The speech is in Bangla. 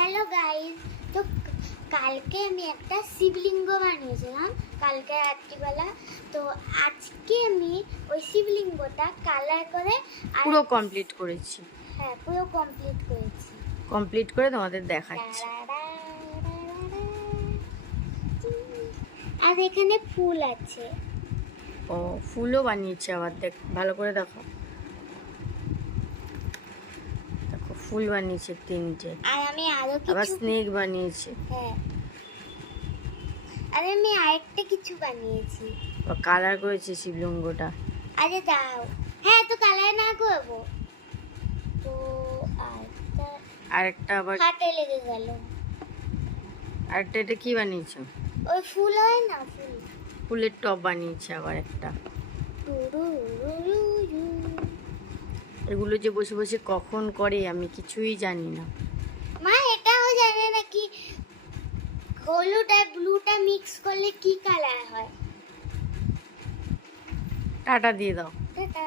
হ্যালো গাইস, তো কালকে আমি একটা শিবলিঙ্গ বানিয়েছিলাম কালকে রাত্রিবেলা। তো আজকে আমি ওই শিবলিঙ্গটা কালার করে পুরো কমপ্লিট করেছি। হ্যাঁ, পুরো কমপ্লিট করেছি। কমপ্লিট করে তোমাদের দেখাচ্ছি। আর এখানে ফুল আছে। ও, ফুলও বানিয়েছি আবার, দেখ ভালো করে দেখো। দেখো ফুল বানিয়েছে 3টে। আর আমি আরো আবার কিছু স্নেক বানিয়েছে। হ্যাঁ, আর আমি আরেকটা কিছু বানিয়েছি। কালার করেছে শিবলিঙ্গটা। আরে দাও, হ্যাঁ তো কালার না করবো তো আরেকটা আবার হাতে লেগে গেল। আরেকটা এটা কি বানিয়েছো? ওই ফুল হয় না, ফুল। ফুলের টব বানিয়েছে আবার একটা। এগুলো যে বসে বসে কখন করে আমি কিছুই জানি না। মা এটাও জানে না কি হলুদ আর ব্লুটা মিক্স করলে কি কালার হয়। টাটা দিয়ে দাও। টাটা।